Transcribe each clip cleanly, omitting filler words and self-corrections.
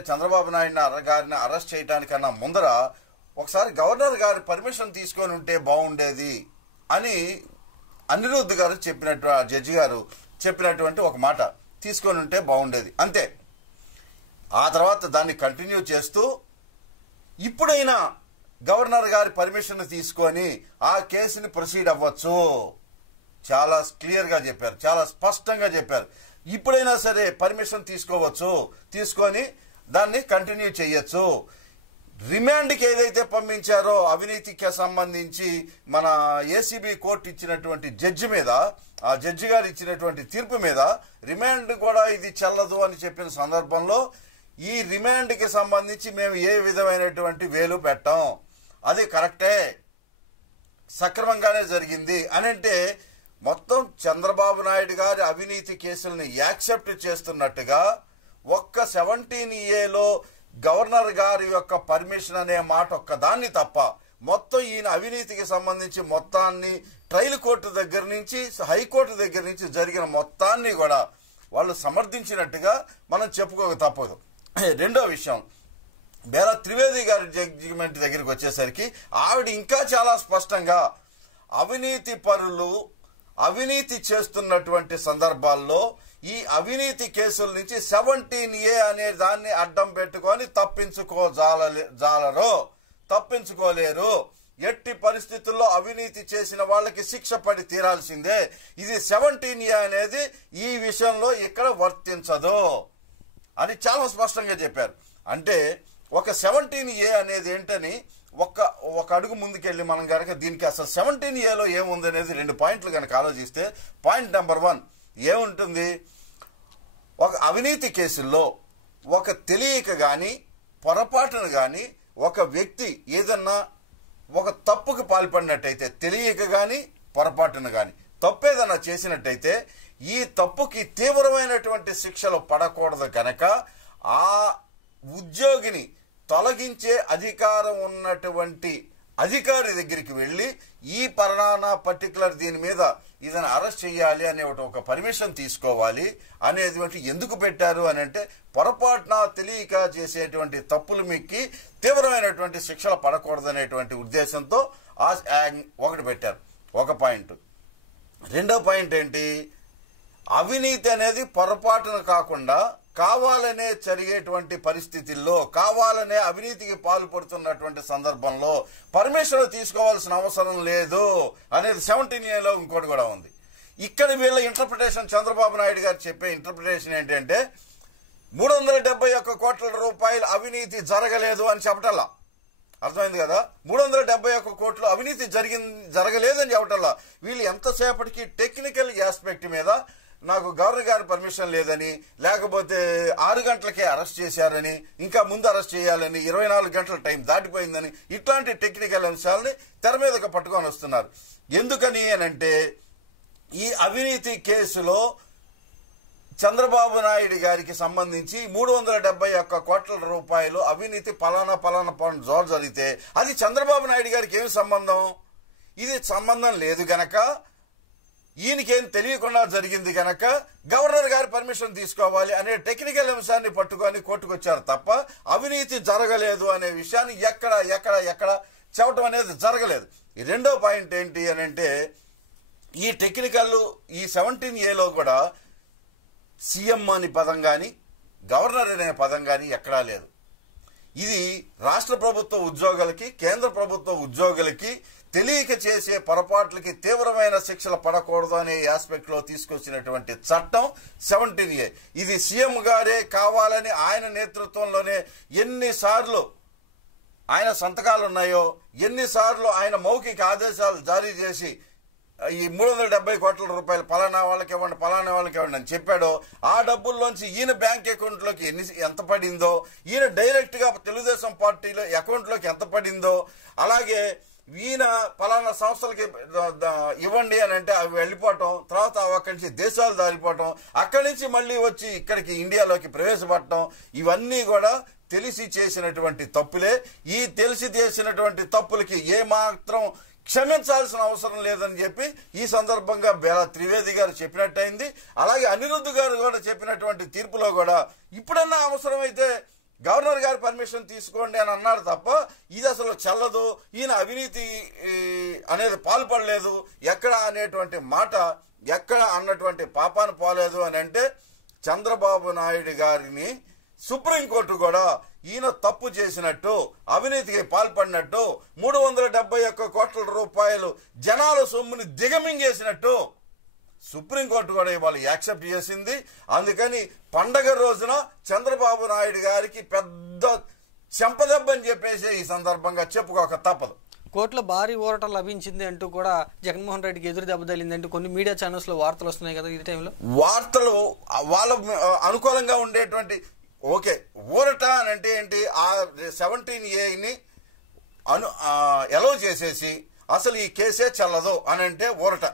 చంద్రబాబు నాయుడు గారిని అరెస్ట్ చేయడానికన్నా ముందర ఒకసారి గవర్నర్ గారి పర్మిషన్ తీసుకొని ఉంటే బాగుండేది అని అనిరుద్ధ్ గారు చెప్పినట్టు జడ్జి గారు చెప్పినటువంటి ఒక మాట, తీసుకొని ఉంటే బాగుండేది అంతే. ఆ తర్వాత దాన్ని కంటిన్యూ చేస్తూ ఇప్పుడైనా గవర్నర్ గారి పర్మిషన్ తీసుకొని ఆ కేసుని ప్రొసీడ్ అవ్వచ్చు, చాలా క్లియర్గా చెప్పారు, చాలా స్పష్టంగా చెప్పారు. ఇప్పుడైనా సరే పర్మిషన్ తీసుకోవచ్చు, తీసుకొని దాన్ని కంటిన్యూ చేయొచ్చు. రిమాండ్కి ఏదైతే పంపించారో అవినీతికి సంబంధించి మన ఏసీబీ కోర్టు ఇచ్చినటువంటి జడ్జి మీద, ఆ జడ్జి గారు ఇచ్చినటువంటి తీర్పు మీద రిమాండ్ కూడా ఇది చెల్లదు అని చెప్పిన సందర్భంలో ఈ రిమాండ్కి సంబంధించి మేము ఏ విధమైనటువంటి వేలు పెట్టాం, అది కరెక్టే, సక్రమంగానే జరిగింది అని అంటే మొత్తం చంద్రబాబు నాయుడు గారి అవినీతి కేసుల్ని యాక్సెప్ట్ చేస్తున్నట్టుగా ఒక్క 17A గవర్నర్ గారి యొక్క పర్మిషన్ అనే మాట ఒక్కదాన్ని తప్ప మొత్తం ఈయన అవినీతికి సంబంధించి మొత్తాన్ని ట్రయల్ కోర్టు దగ్గర నుంచి హైకోర్టు దగ్గర నుంచి జరిగిన మొత్తాన్ని కూడా వాళ్ళు సమర్థించినట్టుగా మనం చెప్పుకోక తప్పదు. రెండో విషయం, బేలా త్రివేది గారి జడ్జిమెంట్ దగ్గరికి వచ్చేసరికి ఆవిడ ఇంకా చాలా స్పష్టంగా అవినీతి పరులు అవినీతి చేస్తున్నటువంటి సందర్భాల్లో ఈ అవినీతి కేసుల నుంచి 17A అనే దాన్ని అడ్డం పెట్టుకొని తప్పించుకోలేరు. ఎట్టి పరిస్థితుల్లో అవినీతి చేసిన వాళ్ళకి శిక్ష పడి తీరాల్సిందే. ఇది 17A అనేది ఈ విషయంలో ఇక్కడ వర్తించదు అని చాలా స్పష్టంగా చెప్పారు. అంటే ఒక 17A అనేది ఏంటని ఒక అడుగు ముందుకెళ్ళి మనం కనుక దీనికి అసలు 17A ఏముంది అనేది 2 పాయింట్లు కనుక ఆలోచిస్తే, పాయింట్ నెంబర్ 1 ఏముంటుంది, ఒక అవినీతి కేసుల్లో ఒక తెలియక కానీ పొరపాటును కానీ ఒక వ్యక్తి ఏదన్నా ఒక తప్పుకు పాల్పడినట్టయితే, తెలియక కానీ పొరపాటును కానీ తప్పేదన్నా చేసినట్టయితే ఈ తప్పుకి తీవ్రమైనటువంటి శిక్షలు పడకూడదు గనక ఆ ఉద్యోగిని తొలగించే అధికారం ఉన్నటువంటి అధికారి దగ్గరికి వెళ్ళి ఈ పర్టికులర్ దీని మీద ఇదని అరెస్ట్ చేయాలి అనే ఒక పర్మిషన్ తీసుకోవాలి అనేది ఎందుకు పెట్టారు అని అంటే, పొరపాటున తెలియక చేసేటువంటి తప్పులు మీకు తీవ్రమైనటువంటి శిక్షలు పడకూడదు అనేటువంటి ఉద్దేశంతో ఒకటి పెట్టారు, ఒక పాయింట్. రెండో పాయింట్ ఏంటి, అవినీతి అనేది పొరపాటును కాకుండా కావాలనే జరిగేటువంటి పరిస్థితుల్లో, కావాలనే అవినీతికి పాల్పడుతున్నటువంటి సందర్భంలో పర్మిషన్ తీసుకోవాల్సిన అవసరం లేదు అనేది 17A ఇంకోటి కూడా ఉంది. ఇక్కడ వీళ్ళ ఇంటర్ప్రిటేషన్, చంద్రబాబు నాయుడు గారు చెప్పే ఇంటర్ప్రిటేషన్ ఏంటంటే 371 కోట్ల రూపాయలు అవినీతి జరగలేదు అని చెప్పటల్లా, అర్థమైంది కదా. 371 కోట్లు అవినీతి జరగలేదని చెప్పటల్లా వీళ్ళు ఎంతసేపటికి టెక్నికల్ ఆస్పెక్ట్ మీద నాకు గవర్నర్ గారి పర్మిషన్ లేదని, లేకపోతే 6 గంటలకే అరెస్ట్ చేశారని, ఇంకా ముందు అరెస్ట్ చేయాలని, 24 గంటల టైం దాటిపోయిందని, ఇట్లాంటి టెక్నికల్ అంశాలని తెర మీదకి పట్టుకొని వస్తున్నారు. ఎందుకని అనంటే ఈ అవినీతి కేసులో చంద్రబాబు నాయుడు గారికి సంబంధించి 371 కోట్ల రూపాయలు అవినీతి పలానా జోర్ జరిగితే అది చంద్రబాబు నాయుడు గారికి ఏమి సంబంధం, ఇది సంబంధం లేదు గనక, ఈయనకేం తెలియకుండా జరిగింది గనక గవర్నర్ గారి పర్మిషన్ తీసుకోవాలి అనే టెక్నికల్ అంశాన్ని పట్టుకొని కోర్టుకొచ్చారు తప్ప అవినీతి జరగలేదు అనే విషయాన్ని ఎక్కడ చెప్పడం అనేది జరగలేదు. ఈ రెండో పాయింట్ ఏంటి అని అంటే, ఈ టెక్నికల్ ఈ 17A కూడా సీఎం అనే పదం కానీ గవర్నర్ అనే పదం కానీ ఎక్కడా లేదు. ఇది రాష్ట్ర ప్రభుత్వ ఉద్యోగులకి, కేంద్ర ప్రభుత్వ ఉద్యోగులకి తెలియక చేసే పొరపాట్లకి తీవ్రమైన శిక్షలు పడకూడదు అనే ఆస్పెక్ట్ లో తీసుకొచ్చినటువంటి చట్టం 17A. ఇది సీఎం గారే కావాలని ఆయన నేతృత్వంలోనే ఎన్నిసార్లు ఆయన సంతకాలు ఉన్నాయో, ఎన్నిసార్లు ఆయన మౌఖిక ఆదేశాలు జారీ చేసి ఈ 370 కోట్ల రూపాయలు పలానా వాళ్ళకి ఇవ్వండి, పలానా వాళ్ళకి ఇవ్వండి అని చెప్పాడో, ఆ డబ్బుల్లోంచి ఈయన బ్యాంక్ అకౌంట్లోకి ఎంత పడిందో, ఈయన డైరెక్ట్ గా తెలుగుదేశం పార్టీలో అకౌంట్లోకి ఎంత పడిందో, అలాగే ఈయన పలానా సంస్థలకి ఇవ్వండి అని అంటే అవి వెళ్ళిపోవటం, తర్వాత అక్కడి నుంచి దేశాలు దారిపోవటం, అక్కడి నుంచి మళ్ళీ వచ్చి ఇక్కడికి ఇండియాలోకి ప్రవేశపెట్టడం, ఇవన్నీ కూడా తెలిసి చేసినటువంటి తప్పులే. ఈ తెలిసి చేసినటువంటి తప్పులకి ఏమాత్రం క్షమించాల్సిన అవసరం లేదని చెప్పి ఈ సందర్భంగా బేలా త్రివేది గారు చెప్పినట్టయింది. అలాగే అనిరుద్ధ్ గారు కూడా చెప్పినటువంటి తీర్పులో కూడా ఇప్పుడన్నా అవసరమైతే గవర్నర్ గారి పర్మిషన్ తీసుకోండి అని అన్నారు తప్ప ఇది అసలు చెల్లదు, ఈయన అవినీతి అనేది పాల్పడలేదు ఎక్కడ అనేటువంటి మాట ఎక్కడ అన్నటువంటి పాపాన పోలేదు అని అంటే చంద్రబాబు నాయుడు గారిని సుప్రీంకోర్టు కూడా ఈయన తప్పు చేసినట్టు, అవినీతికి పాల్పడినట్టు, 371 కోట్ల రూపాయలు జనాల సొమ్ముని దిగమింగేసినట్టు సుప్రీంకోర్టు కూడా ఇవాళ యాక్సెప్ట్ చేసింది. అందుకని పండగ రోజున చంద్రబాబు నాయుడు గారికి పెద్ద చెంపదెబ్బ అని చెప్పేసి ఈ సందర్భంగా చెప్పుకోక తప్పదు. కోర్టులో భారీ ఊరట లభించింది అంటూ కూడా జగన్మోహన్ రెడ్డికి ఎదురు దెబ్బ తగిలింది అంటూ కొన్ని మీడియా ఛానల్స్ లో వార్తలు వస్తున్నాయి కదా. ఈ టైంలో వార్తలు వాళ్ళ అనుకూలంగా ఉండేటువంటి ఓకే ఊరట అని అంటే ఏంటి, ఆ 17A ఎలో చేసేసి అసలు ఈ కేసే చెల్లదు అని అంటే ఊరట.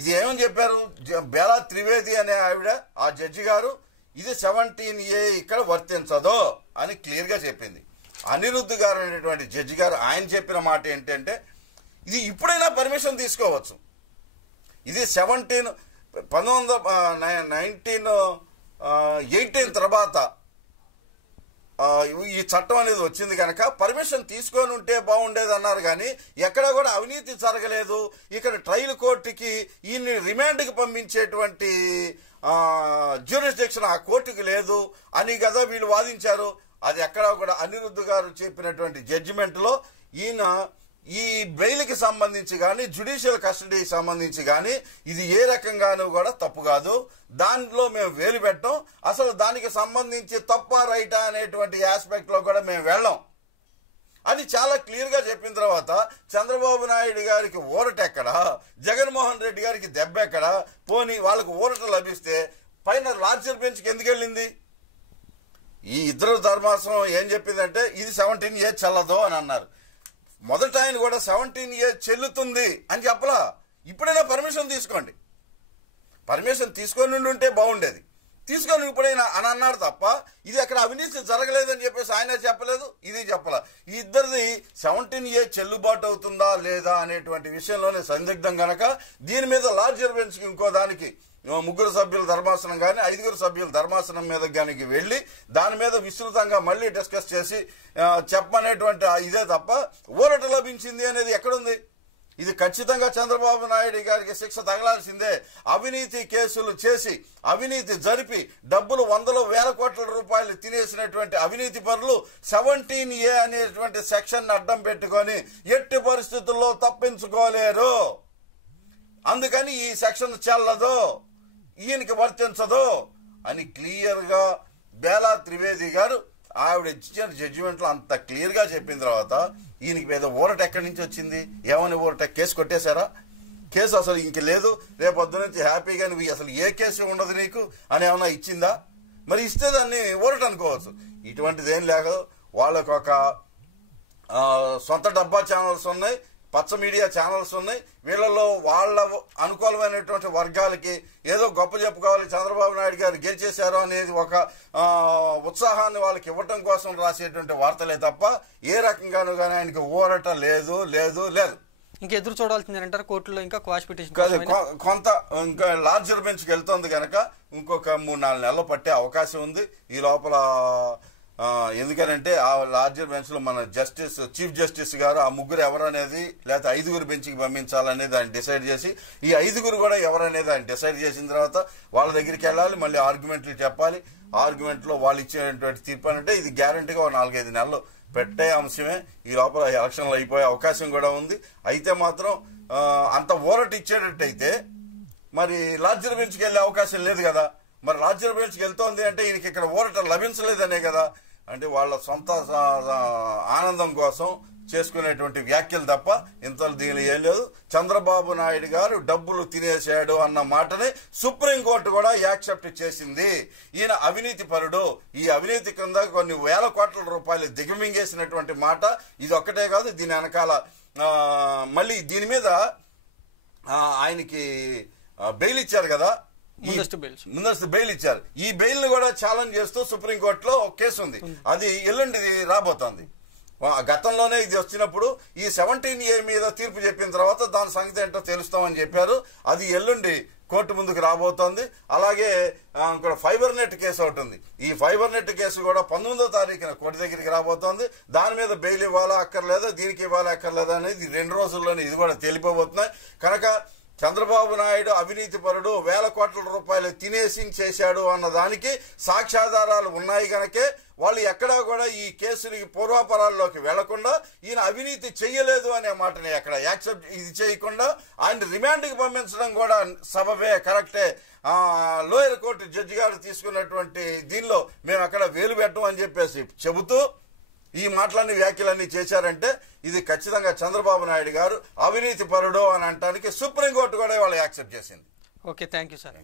ఇది ఏమని చెప్పారు బేలా త్రివేది అనే ఆవిడ, ఆ జడ్జి గారు, ఇది 17A ఇక్కడ వర్తించదు అని క్లియర్ గా చెప్పింది. అనిరుద్ధ్ గారు అనేటువంటి జడ్జి గారు ఆయన చెప్పిన మాట ఏంటంటే ఇది ఇప్పుడైనా పర్మిషన్ తీసుకోవచ్చు, ఇది 1918 తర్వాత ఈ చట్టం అనేది వచ్చింది కనుక పర్మిషన్ తీసుకొని ఉంటే బాగుండేది అన్నారు. కానీ ఎక్కడ కూడా అవినీతి జరగలేదు, ఇక్కడ ట్రయల్ కోర్టుకి ఈయన్ని రిమాండ్కి పంపించేటువంటి జ్యూరిస్డిక్షన్ ఆ కోర్టుకి లేదు అని కదా వీళ్ళు వాదించారు. అది ఎక్కడా కూడా అనిరుద్ధ్ గారు చెప్పినటువంటి జడ్జిమెంట్ లో ఈయన ఈ బెయిల్కి సంబంధించి కానీ జ్యుడిషియల్ కస్టడీకి సంబంధించి కానీ ఇది ఏ రకంగానూ కూడా తప్పు కాదు, దాంట్లో మేము వేలు పెట్టాం, అసలు దానికి సంబంధించి తప్ప రైటా అనేటువంటి ఆస్పెక్ట్ లో కూడా మేము వెళ్ళాం అని చాలా క్లియర్ గా చెప్పిన తర్వాత చంద్రబాబు నాయుడు గారికి ఊరటెక్కడా, జగన్మోహన్ రెడ్డి గారికి దెబ్బ ఎక్కడా, పోనీ వాళ్ళకు ఊరట లభిస్తే పైన లార్జర్ బెంచ్కి ఎందుకు వెళ్ళింది? ఈ ఇద్దరు ధర్మాసనం ఏం చెప్పిందంటే ఇది 17A చెల్లదు అని అన్నారు. మొదట ఆయన కూడా 17A చెల్లుతుంది అని చెప్పలా, ఇప్పుడైనా పర్మిషన్ తీసుకోండి, పర్మిషన్ తీసుకొని ఉంటే బాగుండేది, తీసుకొని ఇప్పుడైనా అని అన్నారు తప్ప ఇది అక్కడ అవినీతి జరగలేదని చెప్పేసి ఆయన చెప్పలేదు, ఇది చెప్పలా. ఈ ఇద్దరిది 17A చెల్లుబాటు అవుతుందా లేదా అనేటువంటి విషయంలోనే సందిగ్ధం గనక దీని మీద లార్జర్ బెంచ్కి ఇంకో దానికి 3 సభ్యుల ధర్మాసనం కానీ 5 సభ్యుల ధర్మాసనం మీద కానీ వెళ్ళి దాని మీద విస్తృతంగా మళ్ళీ డిస్కస్ చేసి చెప్పనేటువంటి ఇదే తప్ప ఊరట లభించింది అనేది ఎక్కడుంది? ఇది ఖచ్చితంగా చంద్రబాబు నాయుడు గారికి శిక్ష తగలాల్సిందే. అవినీతి కేసులు చేసి అవినీతి జరిపి డబ్బులు 100,000 కోట్ల రూపాయలు తినేసినటువంటి అవినీతి పరులు 17A అనేటువంటి సెక్షన్ అడ్డం పెట్టుకొని ఎట్టి పరిస్థితుల్లో తప్పించుకోలేరు. అందుకని ఈ సెక్షన్ చెల్లదు, ఈయనకి వర్తించదు అని క్లియర్ గా బేలా త్రివేది గారు ఆవిడ ఇచ్చిన జడ్జిమెంట్ లో అంత క్లియర్ గా చెప్పిన తర్వాత ఈయనకి మీద ఊరట ఎక్కడి నుంచి వచ్చింది? ఏమని ఊరట? కేసు కొట్టేశారా? కేసు అసలు ఇంక లేదు, రేపు పొద్దు నుంచి హ్యాపీగా నువ్వు అసలు ఏ కేసు ఉండదు నీకు అని ఏమన్నా ఇచ్చిందా? మరి ఇస్తే దాన్ని ఊరట అనుకోవచ్చు. ఇటువంటిది ఏం లేదు. వాళ్ళకు ఒక సొంత డబ్బా ఛానల్స్ ఉన్నాయి, పచ్చ మీడియా ఛానల్స్ ఉన్నాయి. వీళ్ళలో వాళ్ళ అనుకూలమైనటువంటి వర్గాలకి ఏదో గొప్ప చెప్పుకోవాలి, చంద్రబాబు నాయుడు గారు గెలిచేశారు అనేది ఒక ఉత్సాహాన్ని వాళ్ళకి ఇవ్వటం కోసం రాసేటువంటి వార్తలే తప్ప ఏ రకంగానూ కానీ ఆయనకి ఊరట లేదు లేదు లేదు. ఇంకా ఎదురు చూడాల్సింది అంటారు కోర్టులో, ఇంకా క్వాష్ పిటిషన్ కొంత ఇంకా లార్జర్ బెంచ్కి వెళ్తుంది కనుక ఇంకొక 3-4 నెలలు పట్టే అవకాశం ఉంది. ఈ లోపల ఎందుకనంటే ఆ లార్జర్ బెంచ్ లో మన జస్టిస్ చీఫ్ జస్టిస్ గారు ఆ 3 ఎవరు అనేది లేకపోతే 5 బెంచ్కి పంపించాలనేది ఆయన డిసైడ్ చేసి ఈ 5 కూడా ఎవరనేది ఆయన డిసైడ్ చేసిన తర్వాత వాళ్ళ దగ్గరికి వెళ్ళాలి, మళ్ళీ ఆర్గ్యుమెంట్లు చెప్పాలి. ఆర్గ్యుమెంట్ లో వాళ్ళు ఇచ్చేటువంటి తీర్పు అంటే ఇది గ్యారంటీగా 4-5 నెలలు పెట్టే అంశమే. ఈ లోపల ఎలక్షన్లు అయిపోయే అవకాశం కూడా ఉంది. అయితే మాత్రం అంత ఊరట ఇచ్చేటట్టయితే మరి లార్జర్ బెంచ్కి వెళ్ళే అవకాశం లేదు కదా. మరి లార్జర్ బెంచ్కి వెళ్తోంది అంటే ఈయనకి ఇక్కడ ఊరట లభించలేదనే కదా. అంటే వాళ్ళ సొంత ఆనందం కోసం చేసుకునేటువంటి వ్యాఖ్యలు తప్ప ఇంతలో దీని ఏం లేదు. చంద్రబాబు నాయుడు గారు డబ్బులు తినేశాడు అన్న మాటని సుప్రీంకోర్టు కూడా యాక్సెప్ట్ చేసింది. ఈయన అవినీతి పరుడు, ఈ అవినీతి కింద కొన్ని 1000 కోట్ల రూపాయలు దిగమింగేసినటువంటి మాట ఇది ఒక్కటే కాదు. దీని వెనకాల మళ్ళీ దీని మీద ఆయనకి బెయిల్ ఇచ్చారు కదా, ముందస్తు బెయిల్ ఇచ్చారు. ఈ బెయిల్ ను కూడా ఛాలెంజ్ చేస్తూ సుప్రీంకోర్టులో ఒక కేసు ఉంది, అది ఎల్లుండి రాబోతోంది. గతంలోనే ఇది వచ్చినప్పుడు ఈ 17A మీద తీర్పు చెప్పిన తర్వాత దాని సంగతి ఏంటో తెలుస్తామని చెప్పారు. అది ఎల్లుండి కోర్టు ముందుకు రాబోతోంది. అలాగే ఇంకోటి ఫైబర్ నెట్ కేసు ఒకటి ఉంది. ఈ ఫైబర్ నెట్ కేసు కూడా 19వ తారీఖున కోర్టు దగ్గరికి రాబోతోంది. దాని మీద బెయిల్ ఇవ్వాలా అక్కర్లేదా, దీనికి ఇవ్వాలా అక్కర్లేదా అనేది 2 రోజుల్లోనే ఇది కూడా తేలిపోబోతున్నాయి. కనుక చంద్రబాబు నాయుడు అవినీతి పరుడు, వేల కోట్ల రూపాయలు తినేసి చేశాడు అన్న దానికి సాక్ష్యాధారాలు ఉన్నాయి కనుకే వాళ్ళు ఎక్కడా కూడా ఈ కేసుని పూర్వాపరాల్లోకి వెళ్లకుండా ఈయన అవినీతి చెయ్యలేదు అనే మాటని ఎక్కడ యాక్సెప్ట్ ఇది చేయకుండా ఆయన రిమాండ్కి పంపించడం కూడా సబబే, కరెక్టే. లోయర్ కోర్టు జడ్జి గారు తీసుకున్నటువంటి దీనిలో మేము అక్కడ వేలు పెట్టం అని చెప్పేసి చెబుతూ ఈ మాటలన్నీ వ్యాఖ్యలన్నీ చేశారంటే ఇది ఖచ్చితంగా చంద్రబాబు నాయుడు గారు అవినీతి పరుడు అని అనడానికి సుప్రీంకోర్టు కూడా వాళ్ళు యాక్సెప్ట్ చేసింది. Okay, thank you sir.